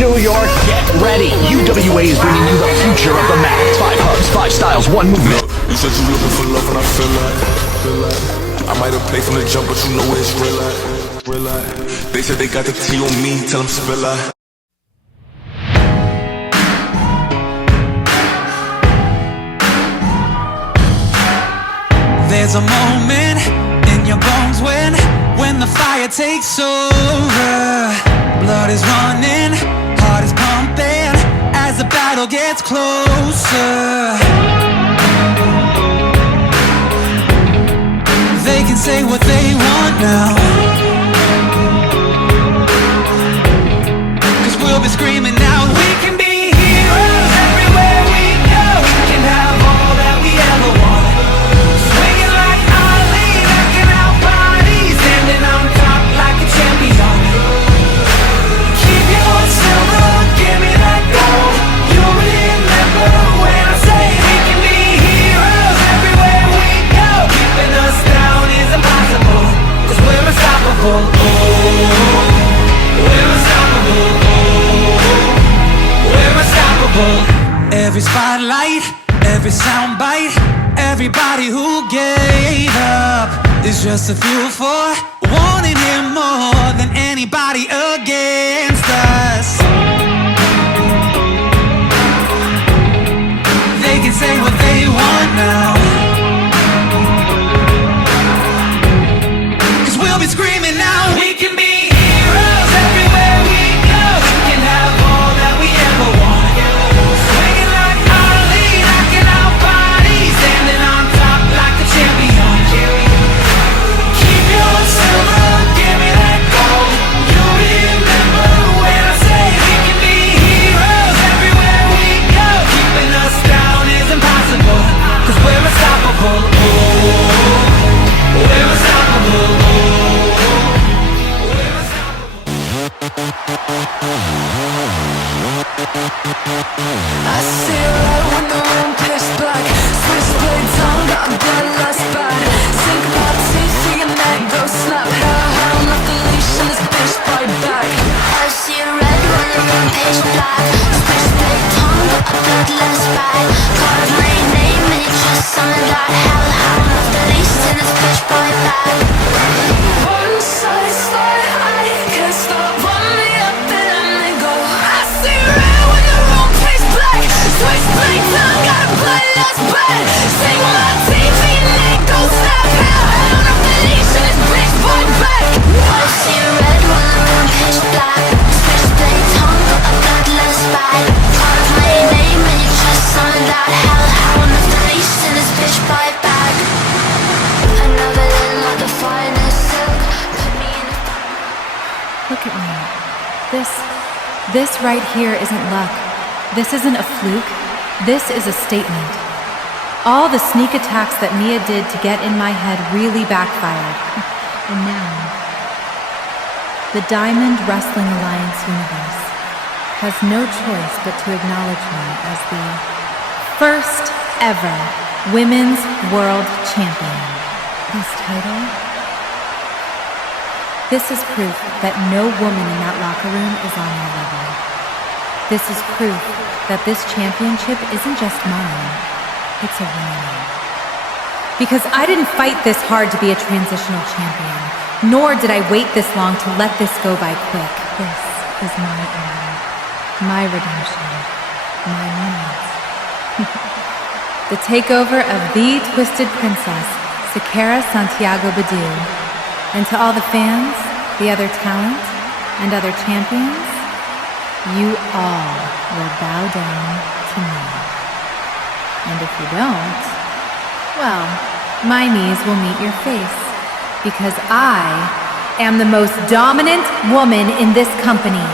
New York, get ready. UWA is bringing you the future of the Mac. 5 hubs, 5 styles, 1 movement. You said you looking for love and I feel like I might have played from the jump, but you know it's real like. They said they got the T on me, tell them spill like. There's a moment in your bones when the fire takes over. Blood is running, heart is pumping as the battle gets closer. They can say what they want now, 'cause we'll be screaming out, we can be heroes everywhere we go. We can have all that we ever wanted. Swinging like Ali, knocking out bodies, standing on top like a champion. Keep your silver, give me that gold. You'll remember when I say we can be heroes everywhere we go. Keeping us down is impossible, 'cause we're unstoppable. Oh, we're unstoppable. Oh, we're unstoppable. Every spotlight, every soundbite, everybody who gave up is just a fuel for wanting him more than anybody against us. They can say what they want now, 'cause we'll be screaming now, we can be heroes everywhere we go. We can have all that we ever want. Swinging like Ali, knocking out bodies, standing on top like a champion. Keep your silver, give me that gold. You'll remember when I say we can be heroes everywhere we go. Keeping us down is impossible, 'cause we're unstoppable. Oh, we're unstoppable. Oh, we're unstoppable. I see red when the room pitch black. Switchblade tongue, got a bloodlust bad. Sink my teeth through your neck, go snap. Hell, off the leash and this bitch right back. I see red when the room pitch black. Switchblade tongue, got a bloodlust bad. Carve my name and you just on that. Hell, off the leash and this bitch right back. One side slide, I can't stop, run me up and let me go. I see red when the room pitch black. Switchblade tongue, got a bloodlust bad. Sink my teeth through your neck, go snap. Hell, off the leash and this bitch right back. I see red when the room pitch black. Switchblade tongue, got a bloodlust bad. Carve my name and you just on that. Hell, off the leash and this bitch right back. Another little of the finest silk. Put me in a Look at me. This right here isn't luck. This isn't a fluke. This is a statement. All the sneak attacks that Mia did to get in my head really backfired. And now, the Diamond Wrestling Alliance universe has no choice but to acknowledge me as the first ever Women's World Champion. This title? This is proof that no woman in that locker room is on my level. This is proof that this championship isn't just mine, it's a winning. Because I didn't fight this hard to be a transitional champion, nor did I wait this long to let this go by quick. This is my era, my redemption, my moment. The takeover of the Twisted Princess, Sakara Santiago Badu. And to all the fans, the other talent, and other champions, you all will bow down to me. And if you don't, well, my knees will meet your face, because I am the most dominant woman in this company.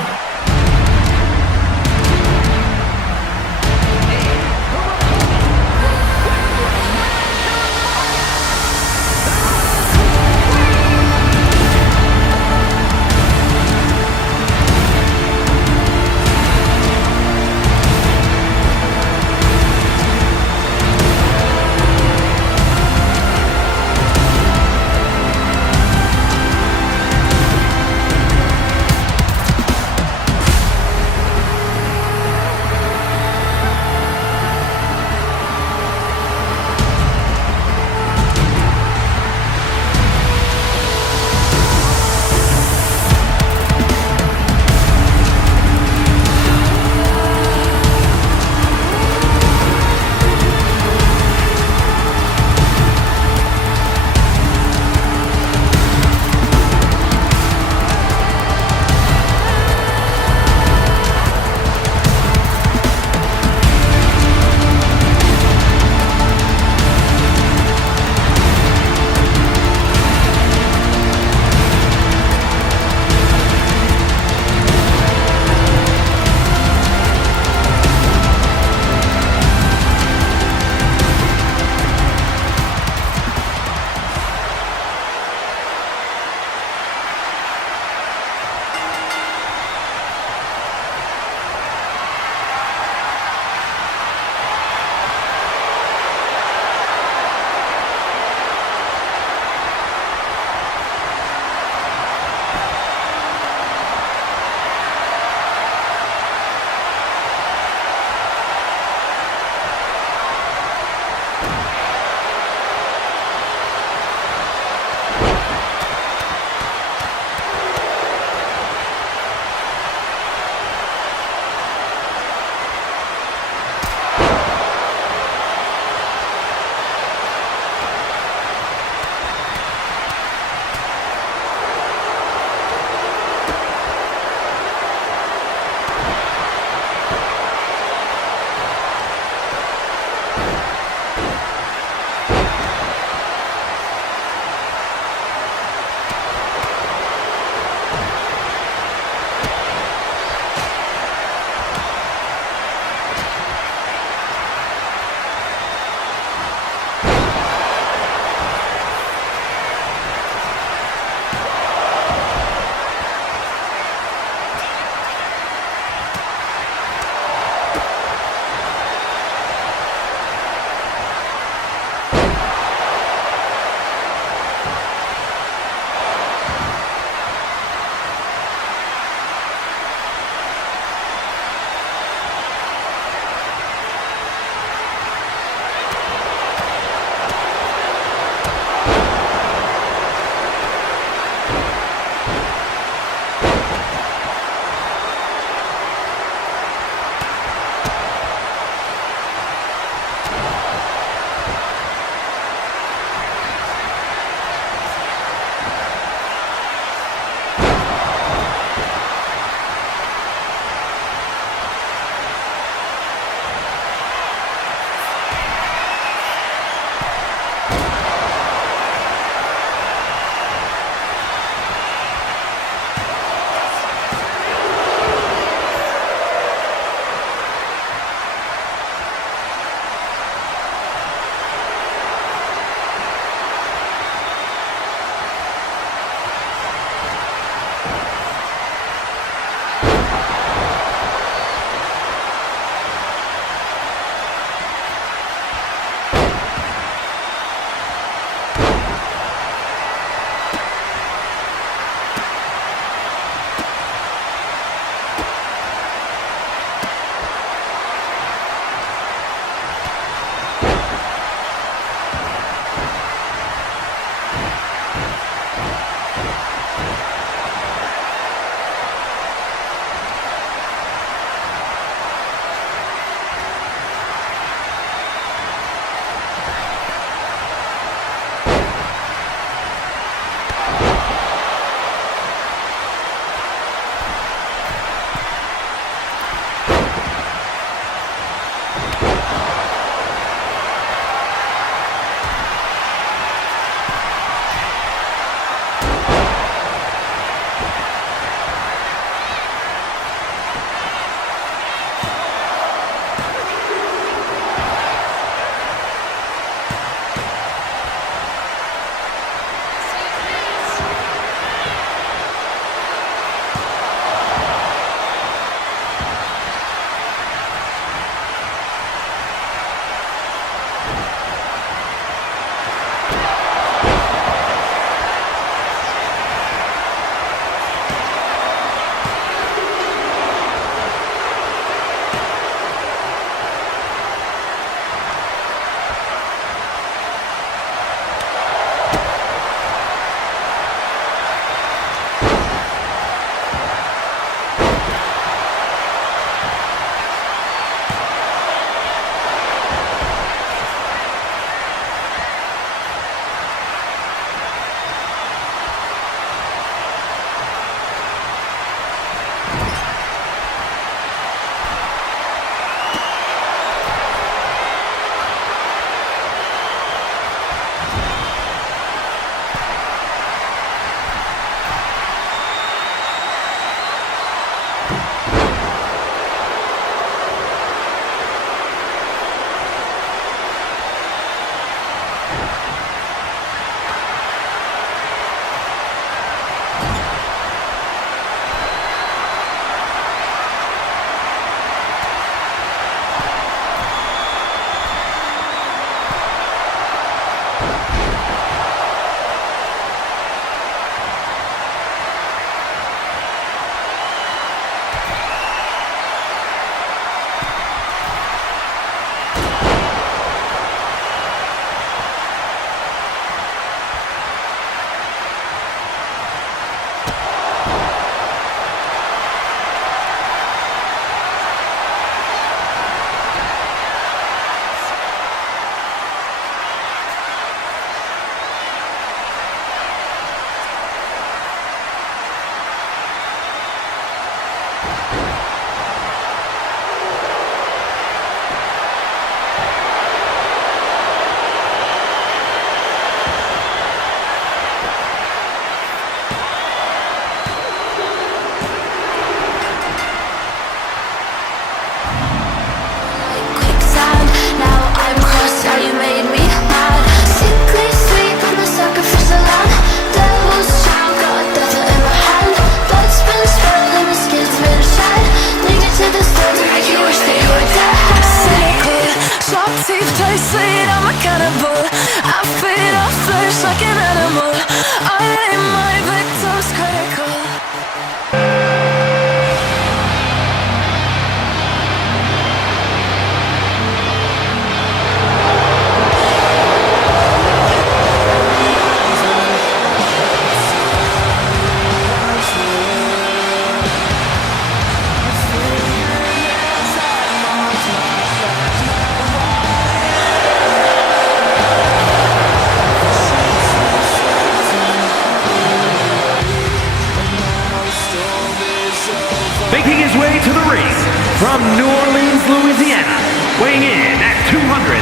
From New Orleans, Louisiana, weighing in at 227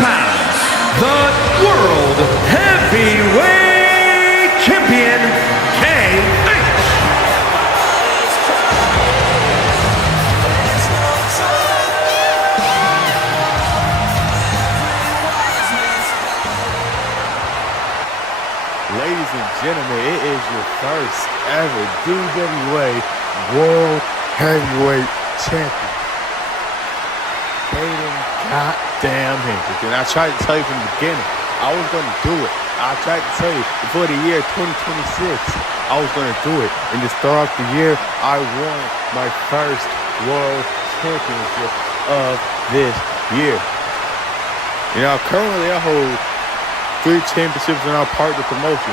pounds, the World Heavyweight Champion, KH. Ladies and gentlemen, it is your first ever DWA World Heavyweight Champion, Caden goddamn Hendricks. And I tried to tell you from the beginning, I was going to do it. I tried to tell you before the year 2026, I was going to do it. And to start off the year, I won my first World Championship of this year. You know, currently I hold 3 championships in our partner promotion,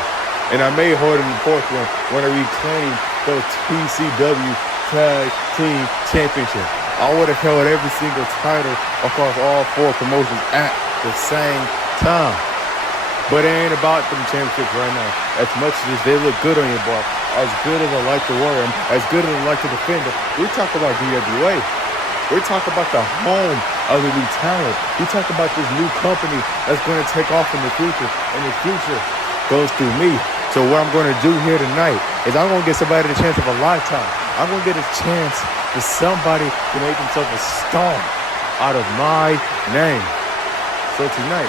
and I may hold in the 4th one when I reclaim the TCW Tag Team Championship. I would have held every single title across all 4 promotions at the same time. But it ain't about them championships right now. As much as they look good on your ball, as good as I like to wear them, as good as I like to defend them, we talk about DWA. We talk about the home of the new talent. We talk about this new company that's going to take off in the future, and the future goes through me. So what I'm going to do here tonight is I'm going to get somebody the chance of a lifetime. I'm going to get a chance for somebody to make himself a star out of my name. So tonight,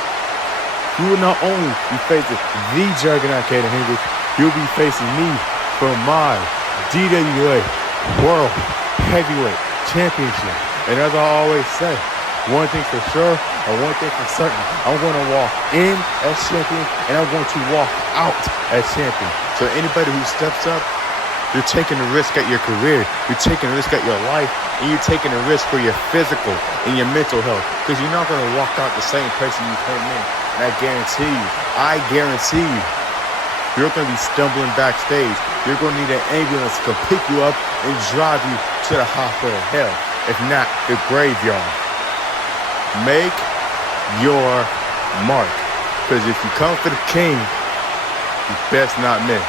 you will not only be facing the juggernaut Caden Hendricks, you'll be facing me for my DWA World Heavyweight Championship. And as I always say, one thing for sure and one thing for certain, I'm going to walk in as champion and I'm going to walk out as champion. So anybody who steps up, you're taking a risk at your career, you're taking a risk at your life, and you're taking a risk for your physical and your mental health, because you're not going to walk out the same person you came in. And I guarantee you, you're going to be stumbling backstage. You're going to need an ambulance to pick you up and drive you to the hospital of hell, if not the graveyard. Make your mark, because if you come for the king, you best not miss.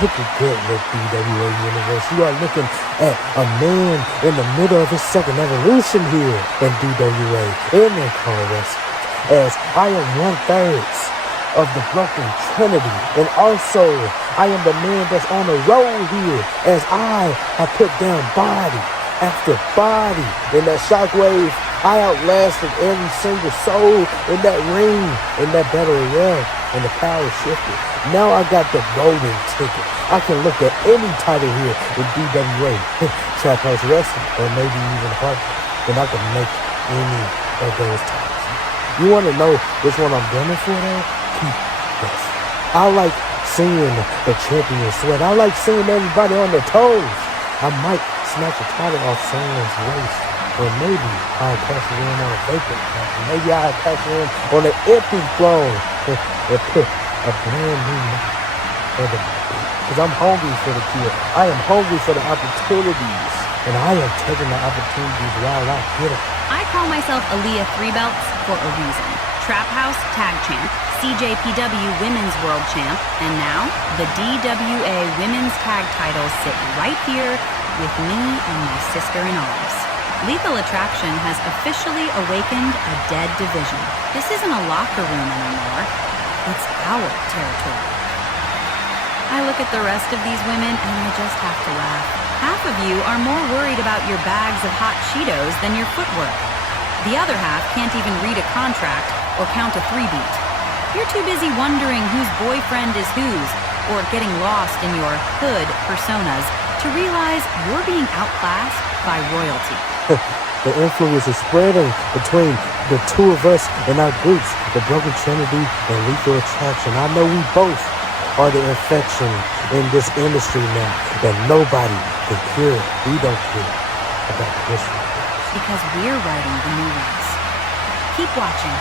Take a good look, DWA Universe. You are looking at a man in the middle of his second evolution here in DWA and in pro wrestling, as I am 1/3 of the Broken Trinity, and also I am the man that's on the road here, as I have put down body after body in that shockwave. I outlasted every single soul in that ring, in that battle royale, and the power shifted. Now I got the golden ticket. I can look at any title here in DWA, Trap House Wrestling, or maybe even harder, and I can make any of those titles. You want to know which one I'm gunning for though? Keep this. I like seeing the champion sweat. I like seeing everybody on their toes. I might snatch a title off someone's waist, or maybe I'll pass it in on a vacant throne. Maybe I'll pass it in on an empty throne and put a brand new night for the, because I'm hungry for the kill. I am hungry for the opportunities, and I am taking the opportunities while I get them. I call myself Aaliyah 3 Belts for a reason. Trap House Tag Champ, CJPW Women's World Champ, and now the DWA Women's Tag titles sit right here with me and my sister in arms. Lethal Attraction has officially awakened a dead division. This isn't a locker room anymore. It's our territory. I look at the rest of these women and I just have to laugh. Half of you are more worried about your bags of hot Cheetos than your footwork. The other half can't even read a contract or count a 3-beat. You're too busy wondering whose boyfriend is whose, or getting lost in your hood personas to realize you're being outclassed by royalty. The influence is spreading between the two of us and our groups, the Broken Trinity and Lethal Attraction. I know we both are the infection in this industry now that nobody can cure. We don't care about the history. Because we're writing the new ones. Keep watching.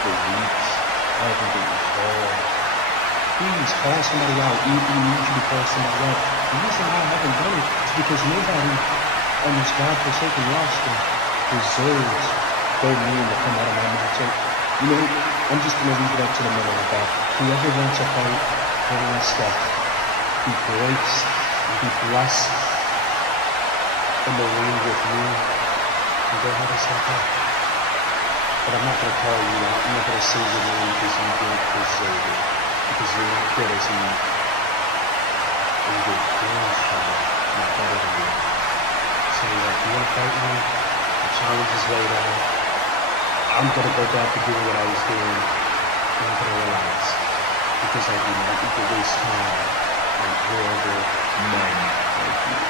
for weeks. I haven't been called. Please call somebody out. You need to call somebody out. The reason why I haven't done it is because nobody on this godforsaken roster deserves gold name to come out of my mouth. So, I'm just going to leave it up to the men in the back. Whoever wants to fight, whoever wants stuff, be graced and be blessed in the ring with me, and go ahead and step up. But I'm not going to call you out. I'm not going to say your name because you don't deserve it. Because you're not good as me. And you're grandfather, not better than me. So if you want to fight me, the challenge is laid out. I'm going to go back to doing what I was doing. And I'm going to relax. Because I do not need to waste time on horrible men like you.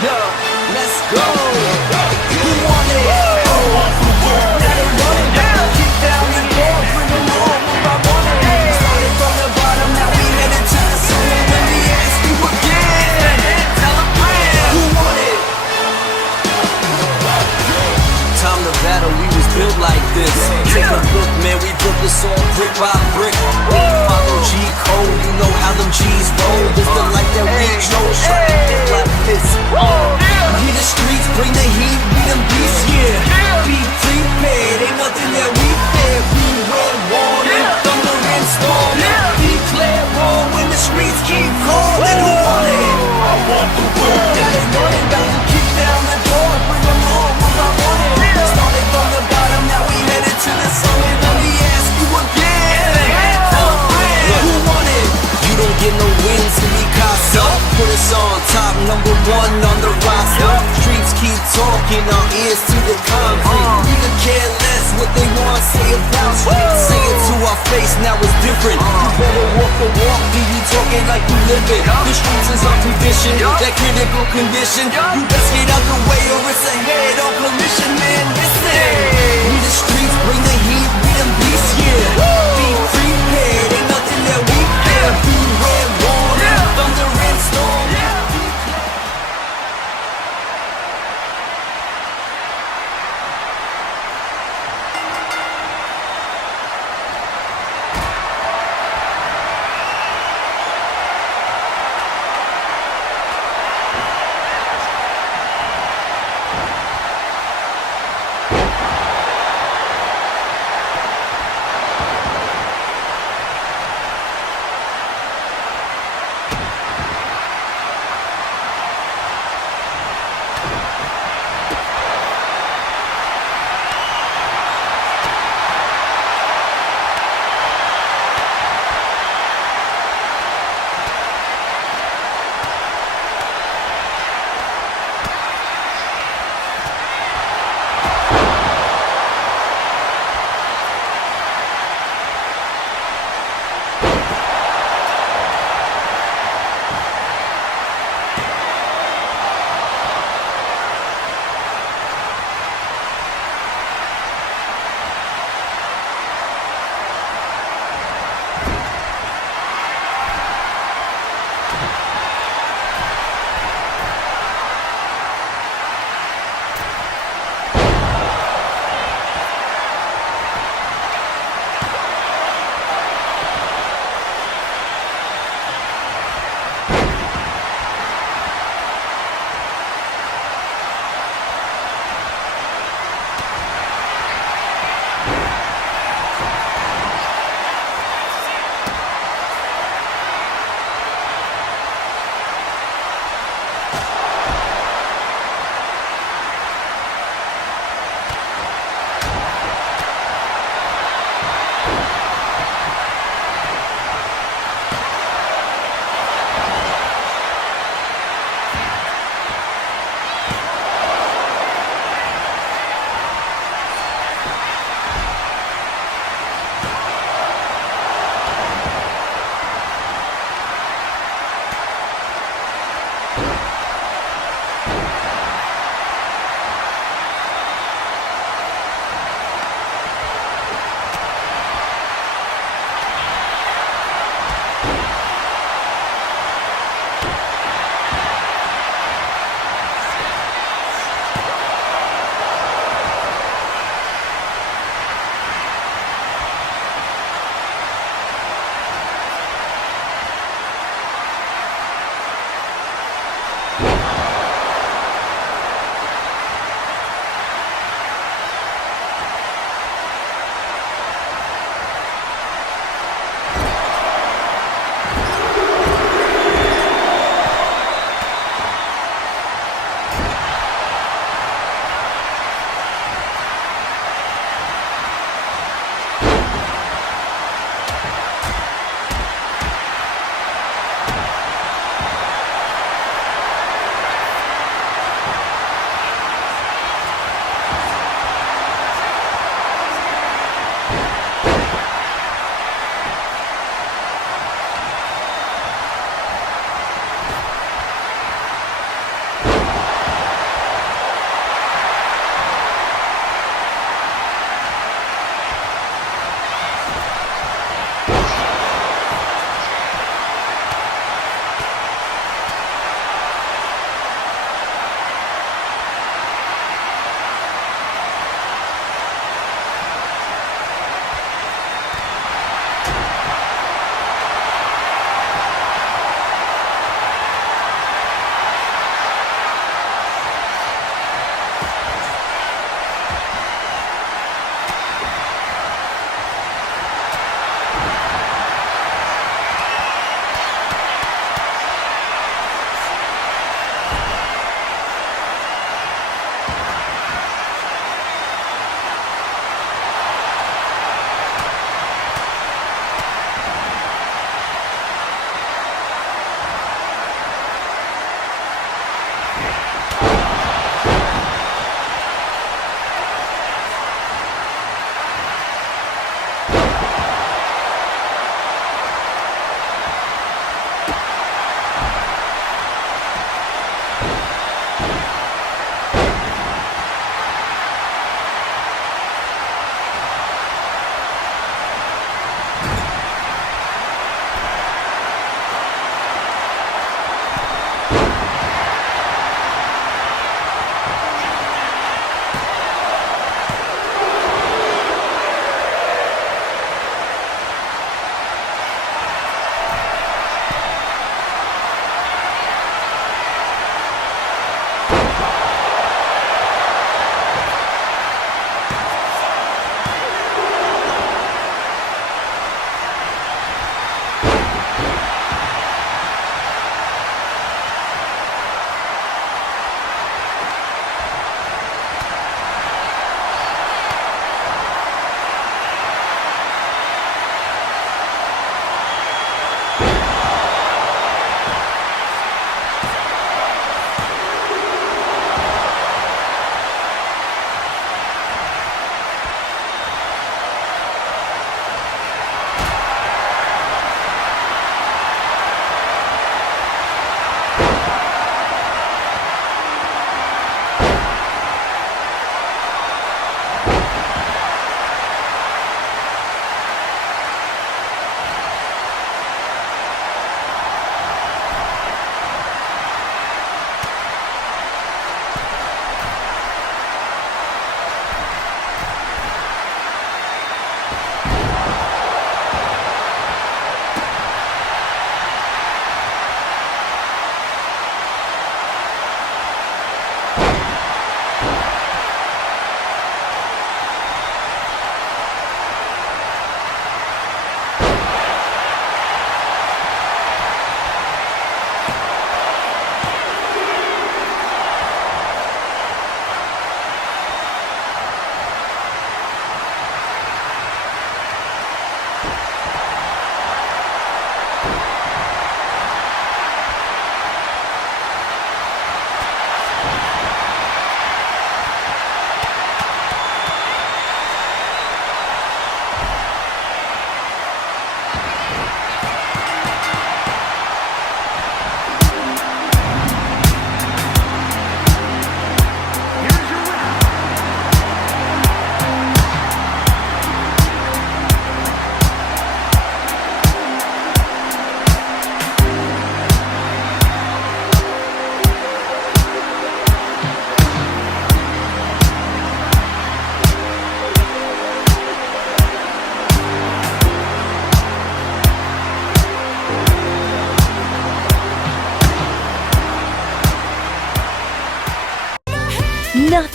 Yo, let's go! Who want it? Let it run. Kick down the door, bring them on where I want it. Started from the bottom, now we headed to the sun. And when we ask you again, celebrate. Who want it? Time to battle, we was built like this. Take a look, man, we built this all brick by brick. Follow G code, you know how them G's roll. This the life that we chose, try to get like this. We the streets, bring the heat, we them beasts, yeah. Be prepared, ain't nothing that we fear. We will warning, thunder and storm. Declare war when the streets keep calling. Who want it? I want the world. Got it running, bound to kick down the door. Bring them on where I want it. Started from the bottom, now we headed to the sun. And let me ask you again, celebrate. Who want it? You don't get no wins in Picasso. Put us on top, number one on the roster. Streets keep talking, our ears to the concrete. We could care less what they want, say about streets. Say it to our face, now it's different. You better walk the walk, be you talking like you live it. The streets is our condition, that critical condition. You best get out the way or it's a head on collision, man. Listen, we the streets, bring the heat, we them beasts, yeah. Be prepared, ain't nothing that we fear. Beware, warning, thunder and storm.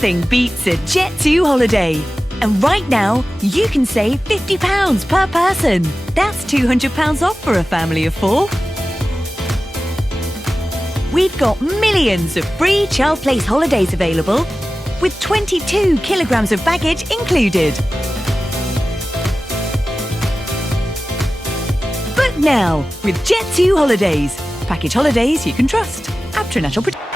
Nothing beats a Jet2 holiday. And right now, you can save £50 per person. That's £200 off for a family of 4. We've got millions of free child place holidays available, with 22 kilograms of baggage included. Book now with Jet2 Holidays. Package holidays you can trust. International Protection.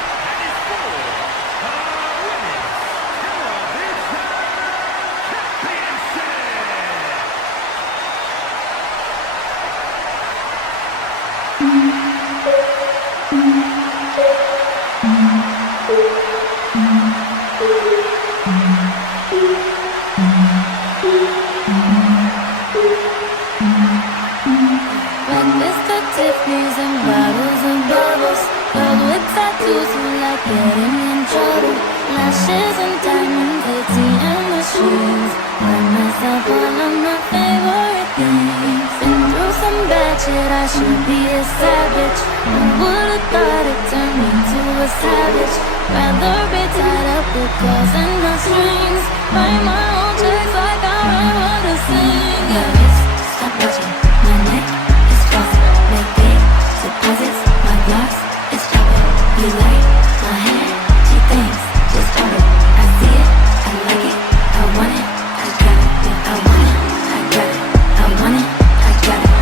I should be a savage. Who would've thought it turned me to a savage? Rather be tied up with calls and not strings. Write my own checks like I write what I sing. Your wrist, stop watching. My neck is frozen. Make big deposits. My blocks is chopping. You like my hair? She thinks just drop it. I see it, I like it, I want it, I got it. I want it, I got it. I want it, I got it.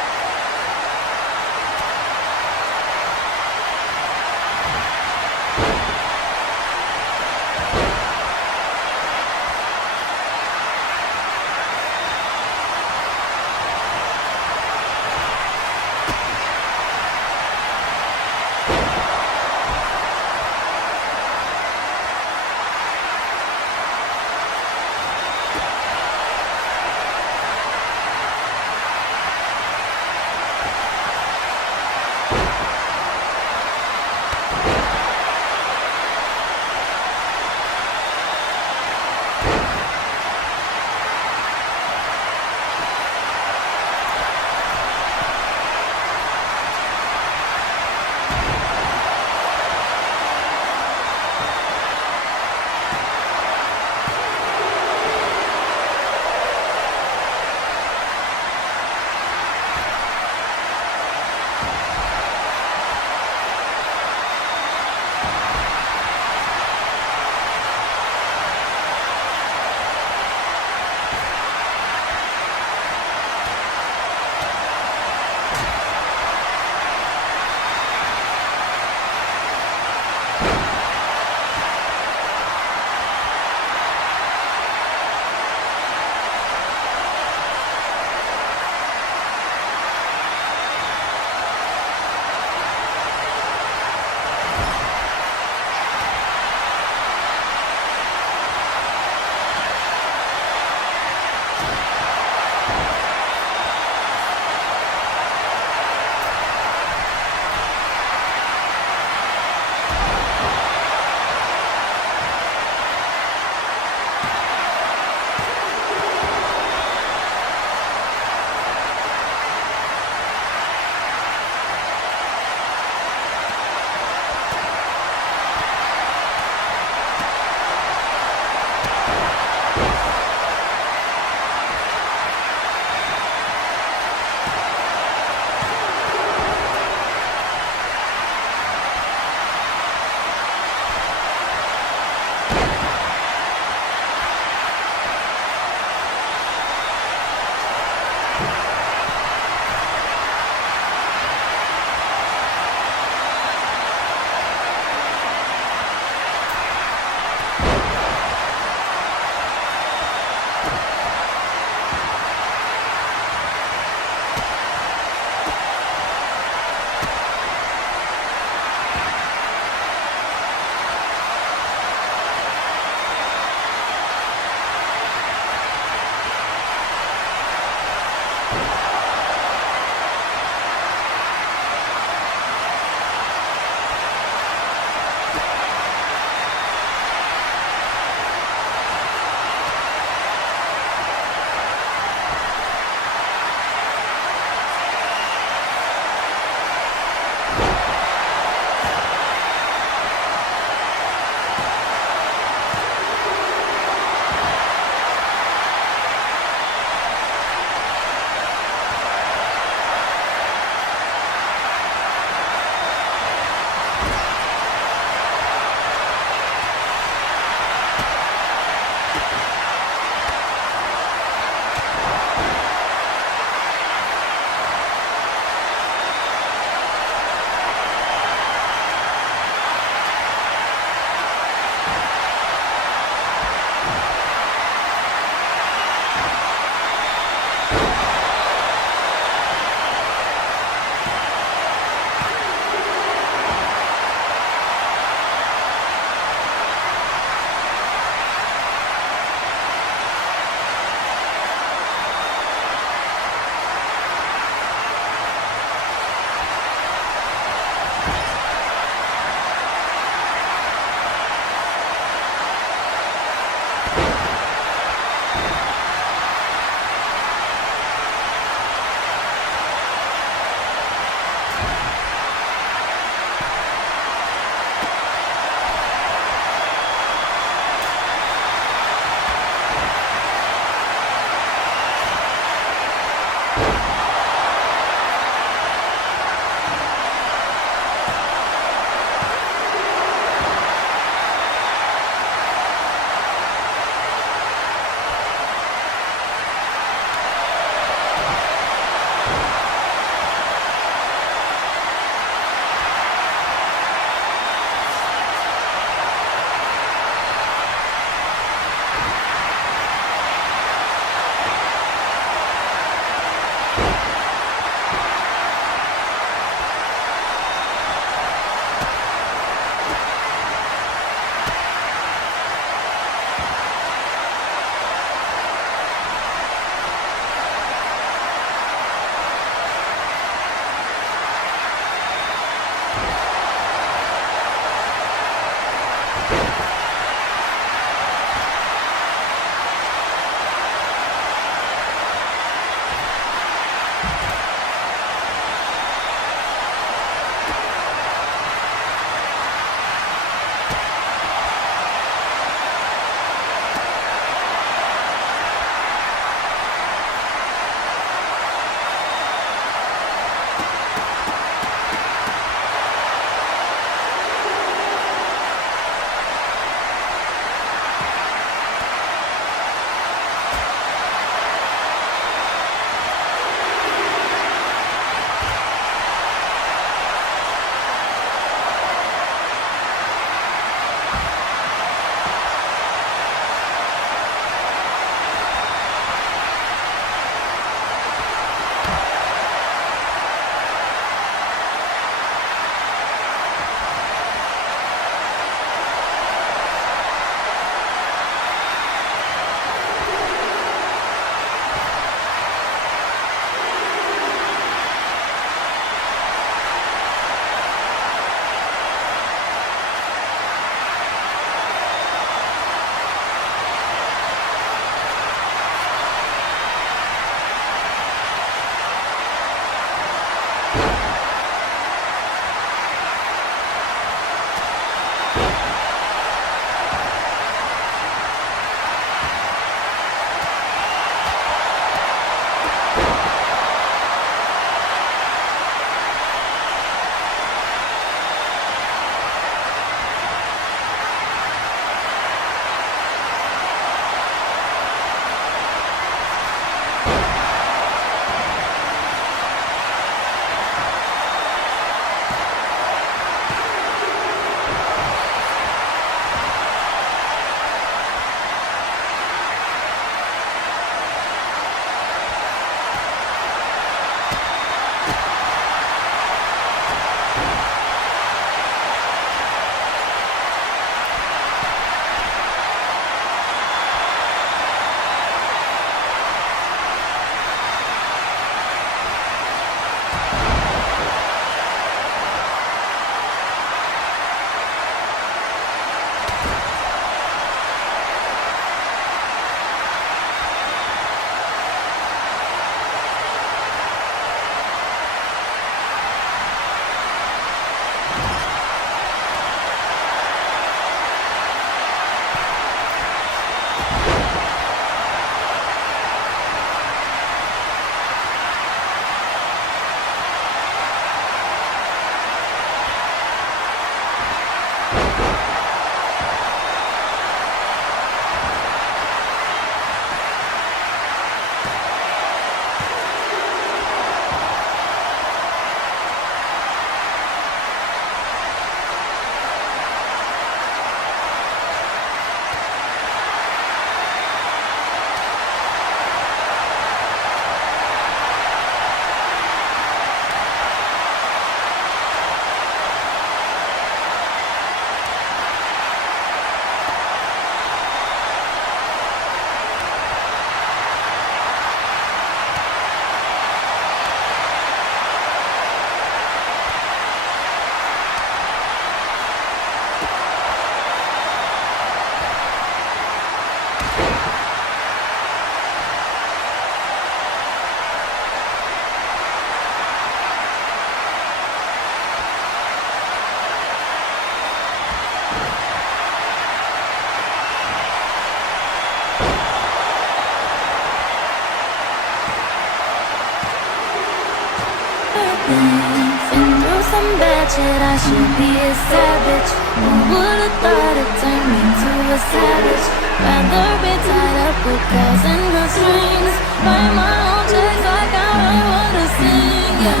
things. Been through some bad shit, I should be a savage. Who would've thought it turned me to a savage? Rather be tied up with calls and the strings. Write my own checks like I wanna sing. Yeah,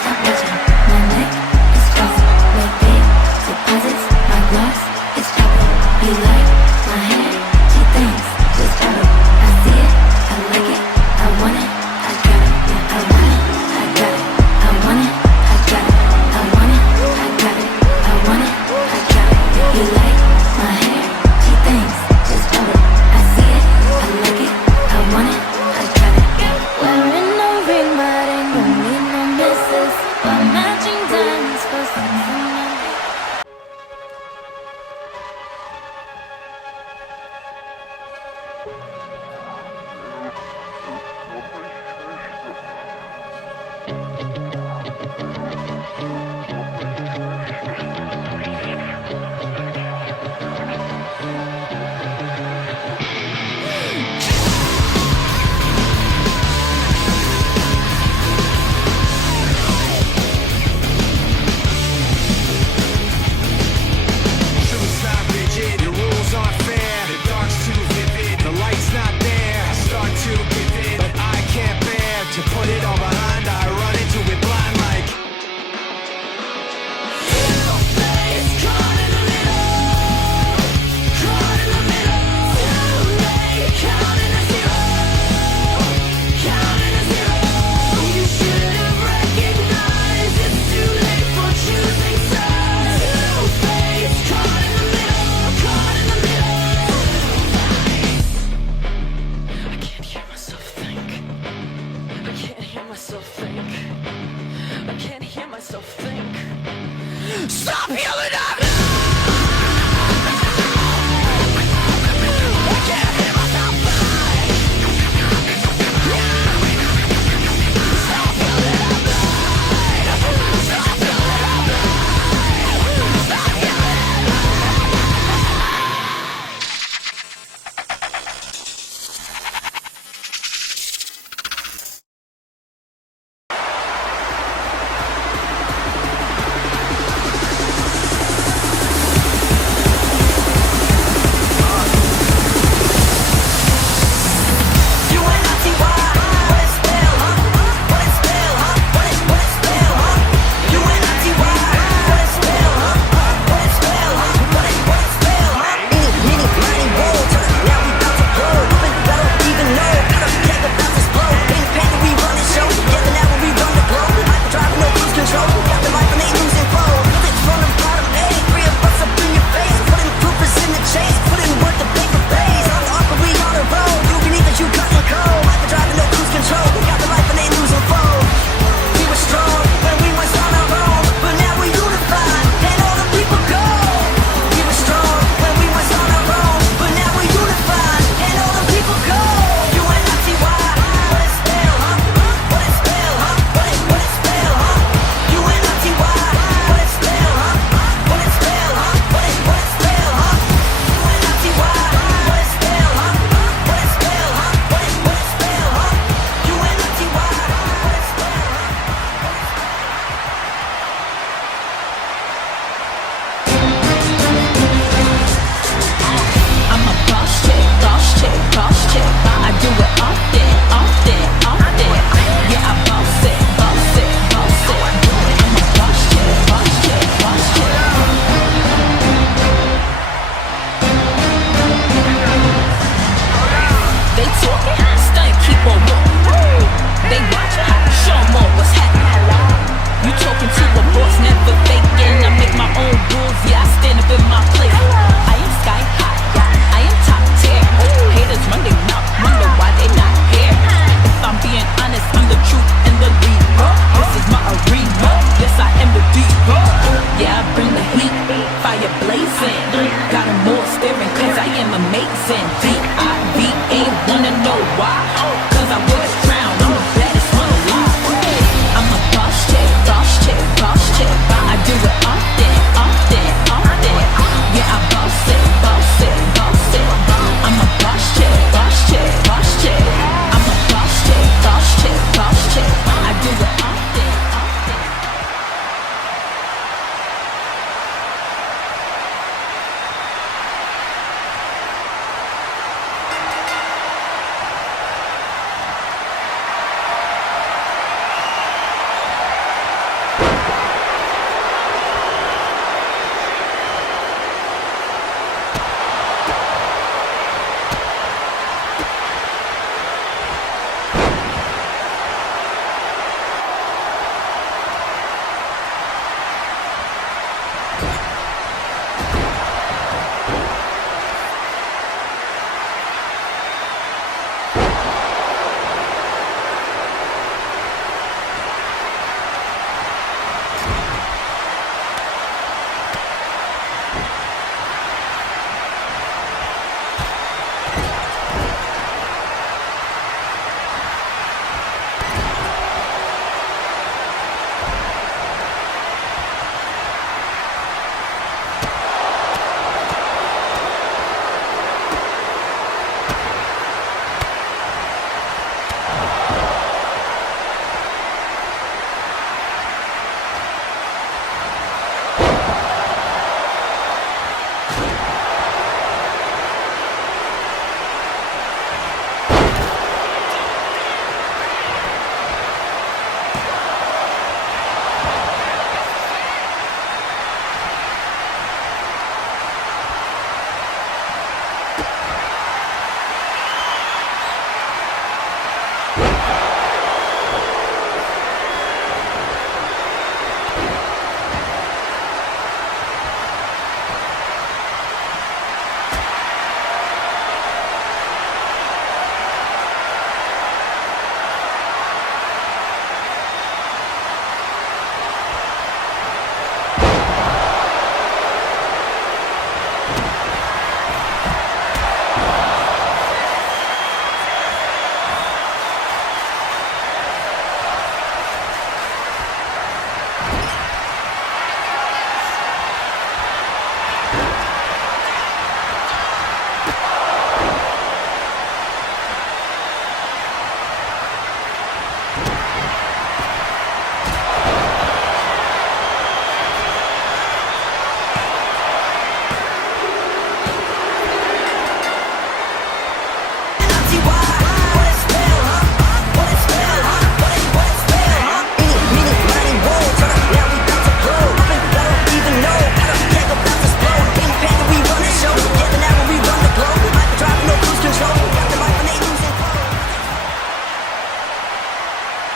stop watching. My neck is frozen. Make big deposits. My gloss is popping. You like my hair? She thinks just drop it. I see it, I like it, I want it, I got it. Yeah, I want it, I got it. I want it, I got it. I want it, I got it. I want it, I got it. Yeah, you like my hair? She thinks just drop it. I see it, I like it, I want it, I got it. Wearing no ring, but ain't gon' need no misses. But matching diamonds for something.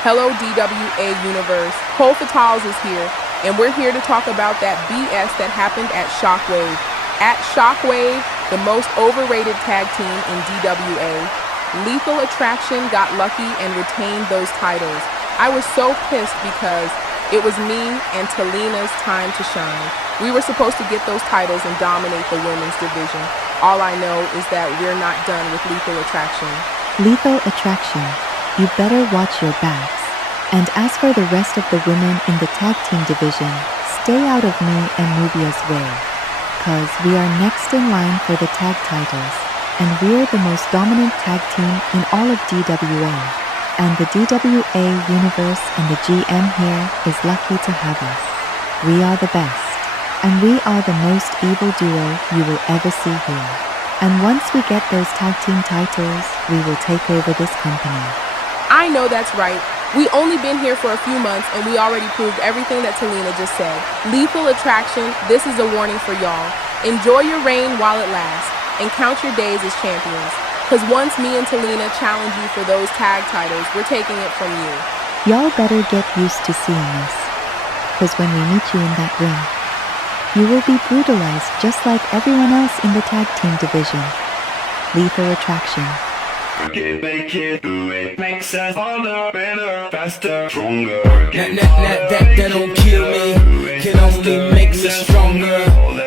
Hello DWA Universe, Cole Fatales is here, and we're here to talk about that BS that happened at Shock-Wave. At Shock-Wave, the most overrated tag team in DWA, Lethal Attraction got lucky and retained those titles. I was so pissed because it was me and Talina's time to shine. We were supposed to get those titles and dominate the women's division. All I know is that we're not done with Lethal Attraction. Lethal Attraction, you better watch your backs. And as for the rest of the women in the tag team division, stay out of me and Nubia's way. Cause we are next in line for the tag titles, and we're the most dominant tag team in all of DWA. And the DWA Universe and the GM here is lucky to have us. We are the best, and we are the most evil duo you will ever see here. And once we get those tag team titles, we will take over this company. I know that's right. We only been here for a few months and we already proved everything that Talina just said. Lethal Attraction, this is a warning for y'all. Enjoy your reign while it lasts and count your days as champions. Cause once me and Talina challenge you for those tag titles, we're taking it from you. Y'all better get used to seeing us. Cause when we meet you in that ring, you will be brutalized just like everyone else in the tag team division. Lethal Attraction. Make it, do it, makes us harder, better, faster, stronger. That don't kill me, can only make me stronger.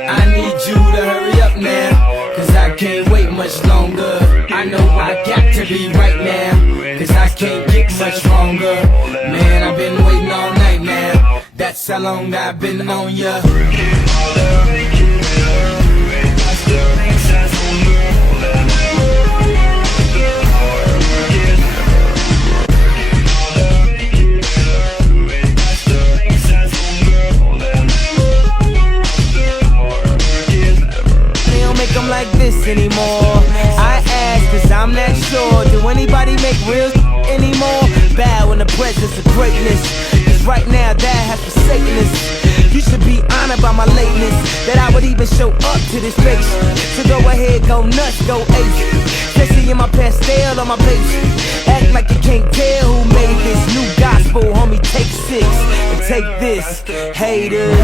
I need you to hurry up now, cause I can't wait much longer. I know I got to be right now, cause I can't get much stronger. Man, I've been waiting all night now, that's how long I've been on ya. Like this anymore. I ask cause I'm not sure. Do anybody make real anymore? Bow in the presence of greatness, cause right now that has forsaken us. You should be honored by my lateness, that I would even show up to this place. So go ahead, go nuts, go ace. Especially in my pastel on my page. Act like you can't tell who made this new gospel, homie. Take 6 and take this, haters.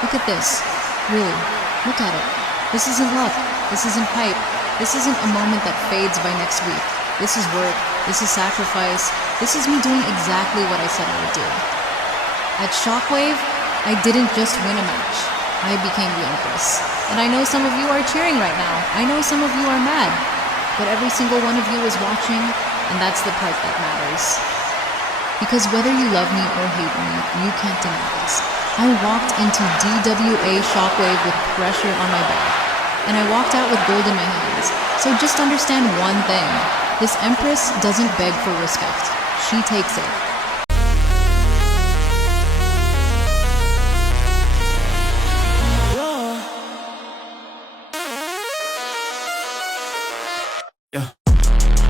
Look at this. Really, look at it. This isn't luck. This isn't hype. This isn't a moment that fades by next week. This is work. This is sacrifice. This is me doing exactly what I said I would do. At Shock-Wave, I didn't just win a match. I became the Empress. And I know some of you are cheering right now. I know some of you are mad. But every single one of you is watching, and that's the part that matters. Because whether you love me or hate me, you can't deny this. I walked into DWA Shock-Wave with pressure on my back, and I walked out with gold in my hands. So just understand one thing. This Empress doesn't beg for respect. She takes it.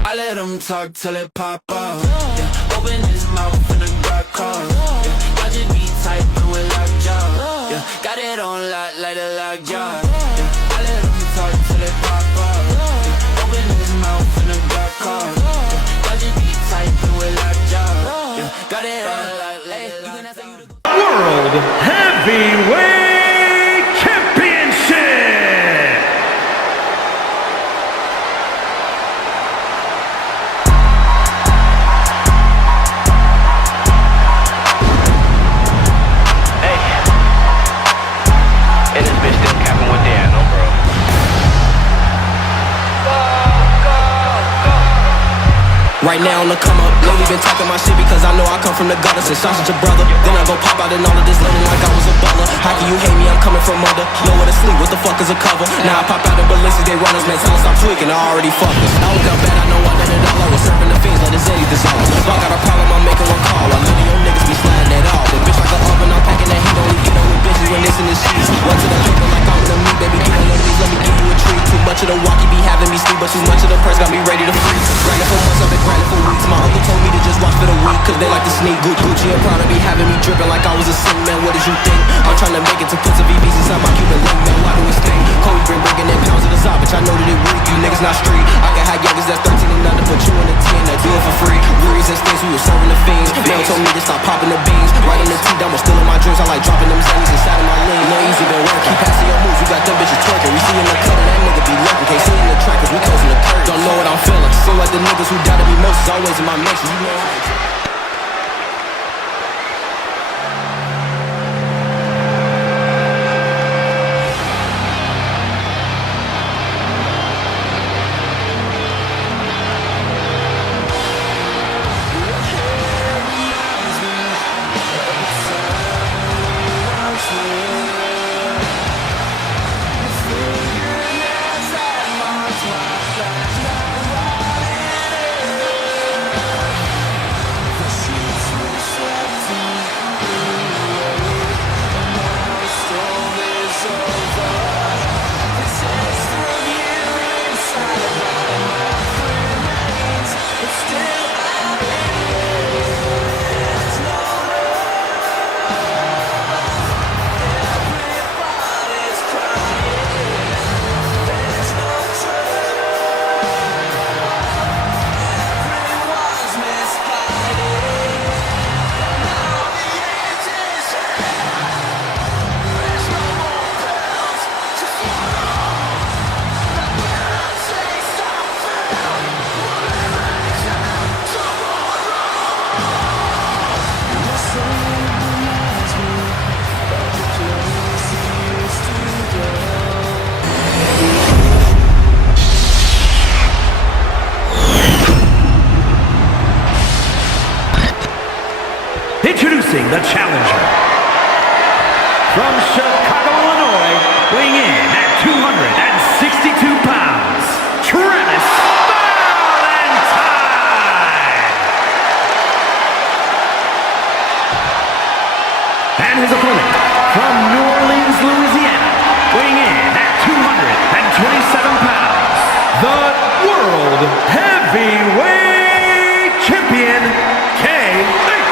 I let him talk till it pop off. Yeah. Open his mouth and the got caught. Yeah. I just be typing with lockjaw. Yeah. Got it on lock like a lockjaw. Yeah. I let him talk till it pop off. Yeah. Open his mouth and the got caught. Yeah. I just be typing with lockjaw. Yeah. Got it on lock like a lockjaw. World Heavyweight Championship! Right now on the come up, lately been talking my shit because I know I come from the gutter. Since shots at your brother, then I go pop out in all of this living like I was a butler. How can you hate me? I'm coming from under. Nowhere to sleep, what the fuck is a cover? Now I pop out in ballistics, they runners, man, tell us stop tweaking, I already fucked us. I was down bad, I know I done it all. I was serving the fiends, let his Eddie dissolve. If I got a problem, I'm making one call. I know your niggas be sliding that off. But bitch like an oven, I'm packing that heat, only get on with bitches when this in the sheets. One to the paper like I'm in the meat, baby, get on your knees, let me give you a treat. Too much of the walkie be having me sleep, but too much of the press got me ready to freeze. Grinding for months, I've been grinding for weeks. My uncle told me to just watch for the week, cause they like to sneak. Gucci and Prada be having me dripping like I was a sing, man, what did you think? I'm trying to make it to put some VBs inside my Cuban link, man, why do it sting? Kobe been breaking in pounds of the Zod, bitch, I know that it weak. You niggas not street, I can have youngers that's 13 and under, put you in the 10, that do it for free. Worries and stings, we was serving the fiends. Mel told me to stop popping the beans. Right in the tea, down, still in my dreams, I like dropping them zannies inside of my lane. No easy been work, keep passing your moves, you got them bitches twerking. We see in the cut and that nigga be lurking, can't see in the track, cause we closing the curtain. Don't know what I'm feeling, seem like the niggas who doubted me most is always in my mention, you know. Introducing the challenger. From Chicago, Illinois, weighing in at 262 pounds, Travis Valentine! And his opponent, from New Orleans, Louisiana, weighing in at 227 pounds, the World Heavyweight Champion, K.H.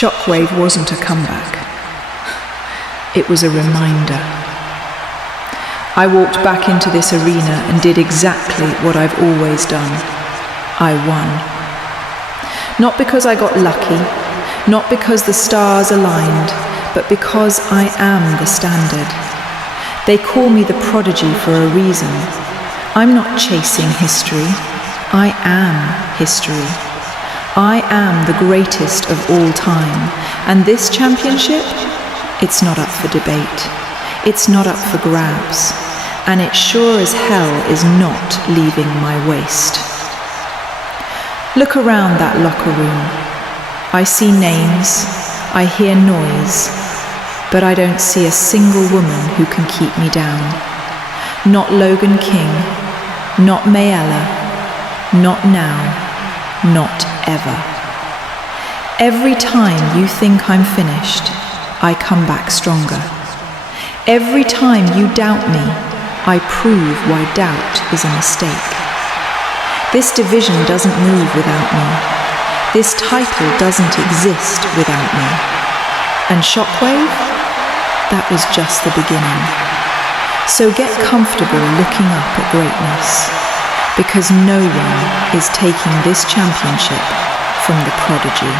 Shockwave wasn't a comeback. It was a reminder. I walked back into this arena and did exactly what I've always done. I won. Not because I got lucky, not because the stars aligned, but because I am the standard. They call me the prodigy for a reason. I'm not chasing history. I am history. I am the greatest of all time, and this championship, it's not up for debate. It's not up for grabs, and it sure as hell is not leaving my waist. Look around that locker room. I see names, I hear noise, but I don't see a single woman who can keep me down. Not Logan King, not Mayella, not now, not ever. Every time you think I'm finished, I come back stronger. Every time you doubt me, I prove why doubt is a mistake. This division doesn't move without me. This title doesn't exist without me. And Shockwave? That was just the beginning. So get comfortable looking up at greatness, because no one is taking this championship from the prodigy.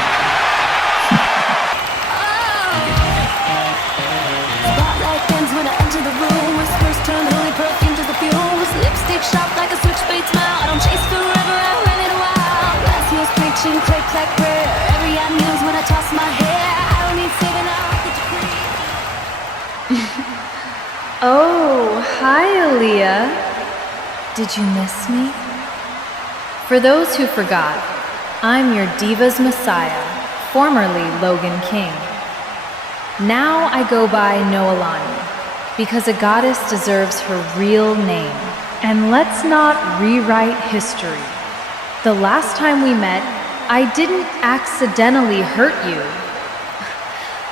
Spotlight bends when I enter the room. Whispers turn holy perfume to the fumes. Lipstick sharp like a switchblade smile. I don't chase forever, I run it a while. Glass heels preaching, click like prayer. Every eye kneels when I toss my hair. I don't need saving, I write the decree. Oh, hi, Aaliyah. Did you miss me? For those who forgot, I'm your Diva's Messiah, formerly Logan King. Now I go by Noelani, because a goddess deserves her real name. And let's not rewrite history. The last time we met, I didn't accidentally hurt you.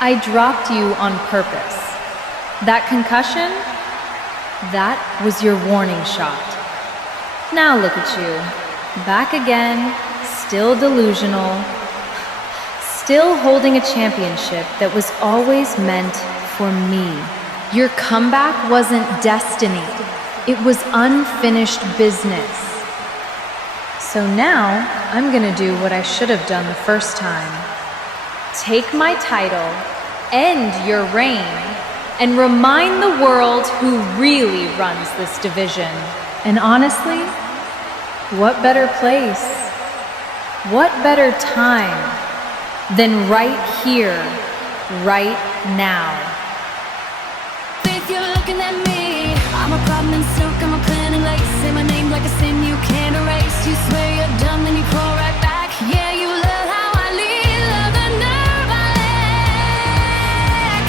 I dropped you on purpose. That concussion? That was your warning shot. Now look at you. Back again, still delusional, still holding a championship that was always meant for me. Your comeback wasn't destiny. It was unfinished business. So now, I'm gonna do what I should have done the first time. Take my title, end your reign, and remind the world who really runs this division. And honestly, what better place, what better time than right here, right now? Faith, you're looking at me. I'm a problem in silk, I'm a plan in lace. Say my name like a sin you can't erase. You swear you're done, then you crawl right back. Yeah, you love how I lead, love the nerve I lack.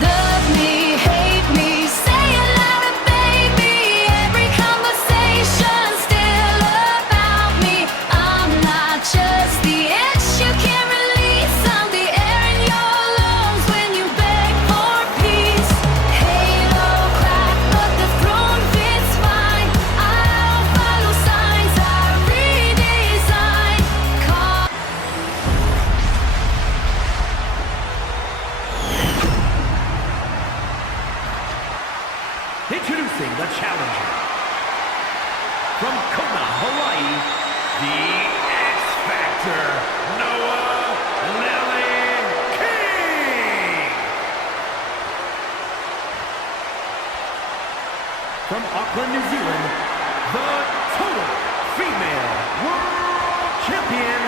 Love me, hate me, say it louder, baby. Every conversation still about me. I'm not just the itch you can't release. I'm the air in your lungs when you beg for peace. Halo crack, but the throne fits fine. I'll follow signs I redesign. Introducing the challenger. From Kona, Hawaii, the X Factor, Noah Lily King. From Auckland, New Zealand, the total female world champion,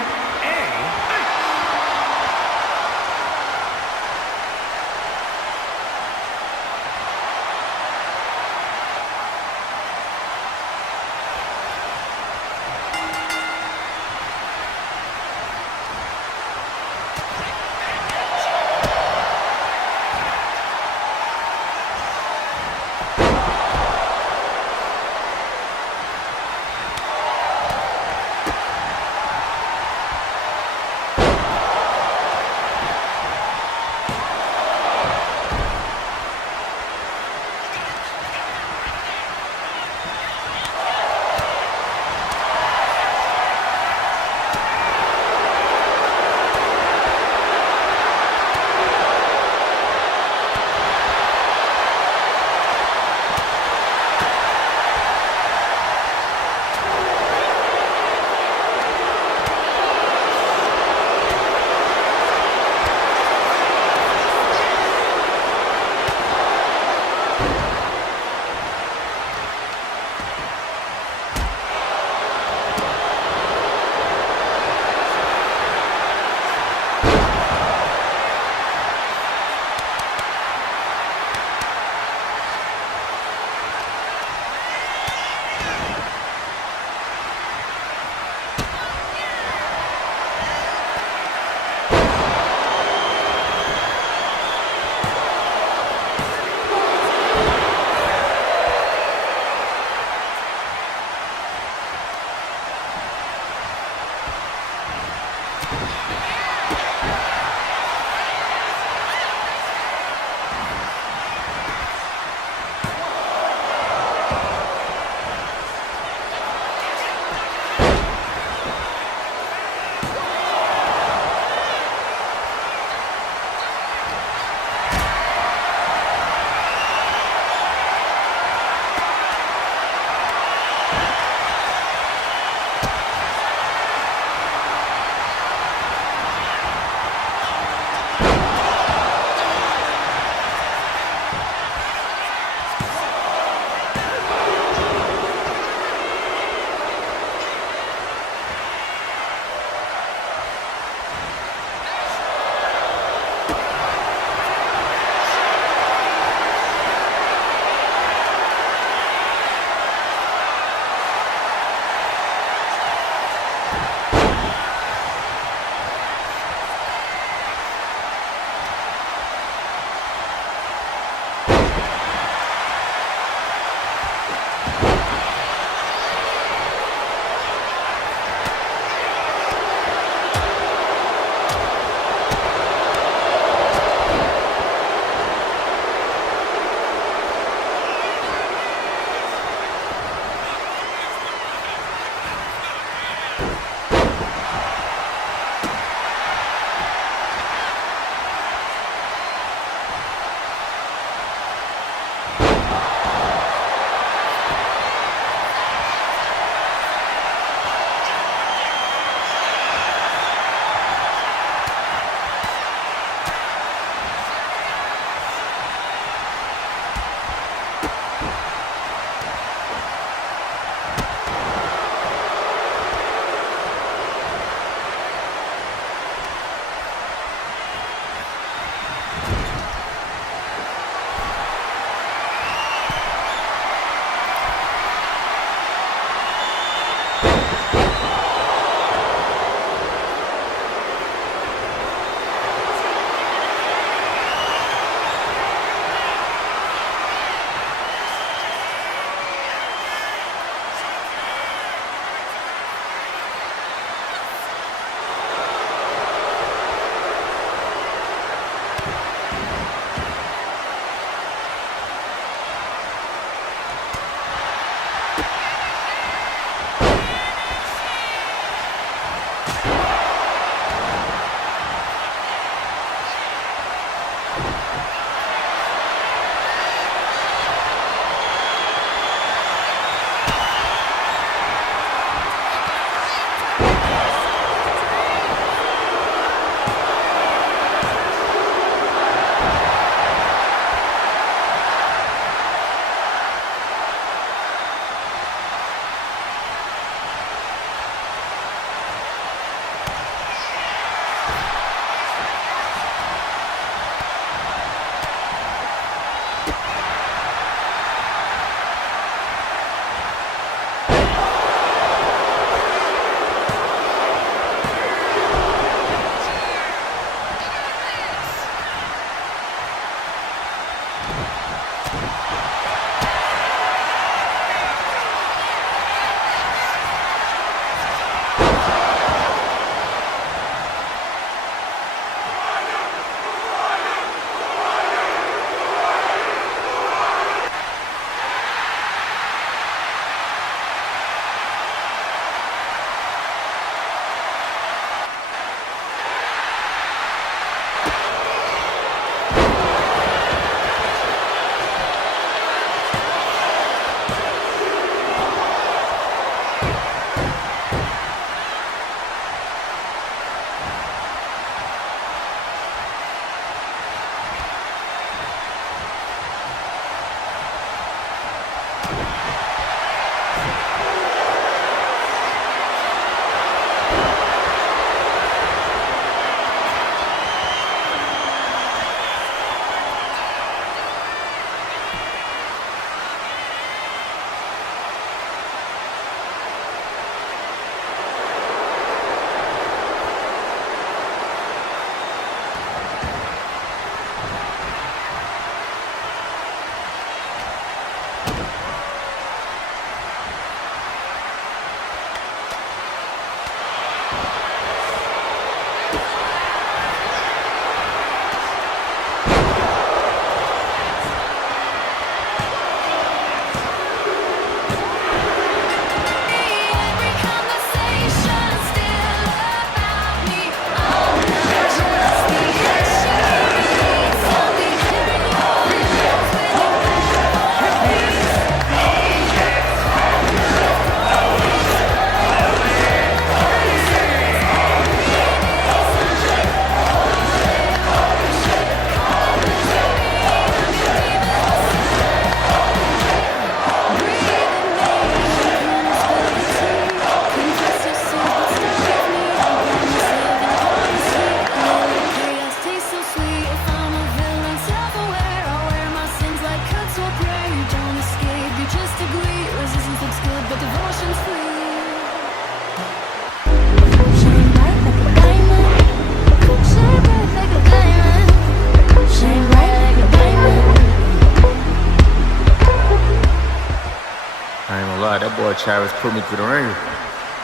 That boy Travis put me through the ringer.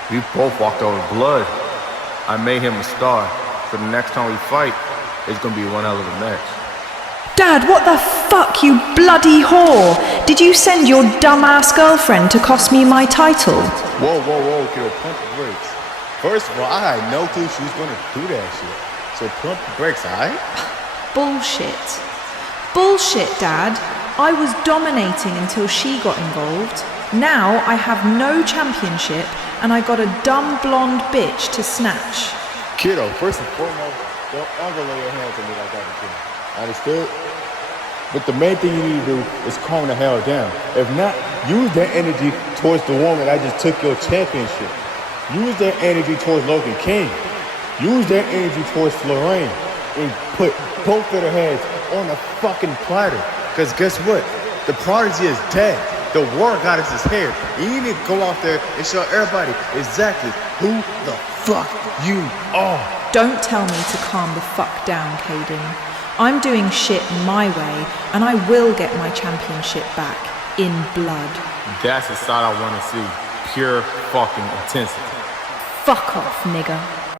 We both walked over blood. I made him a star. So the next time we fight, it's gonna be one hell of a match. Dad, what the fuck, you bloody whore? Did you send your dumbass girlfriend to cost me my title? Whoa, kiddo, pump the brakes. First of all, I had no clue she was gonna do that shit. So pump the brakes, alright? Bullshit. Bullshit, Dad. I was dominating until she got involved. Now I have no championship and I got a dumb blonde bitch to snatch. Kiddo, first and foremost, don't ever lay your hands on me like that again. Understood? But the main thing you need to do is calm the hell down. If not, use that energy towards the woman that just took your championship. Use that energy towards Logan King. Use that energy towards Lorraine. And put both of their heads on a fucking platter. Because guess what? The prodigy is dead. The war goddess is here. And you need to go out there and show everybody exactly who the fuck you are. Don't tell me to calm the fuck down, Caden. I'm doing shit my way, and I will get my championship back in blood. That's the side I want to see. Pure fucking intensity. Fuck off, nigga.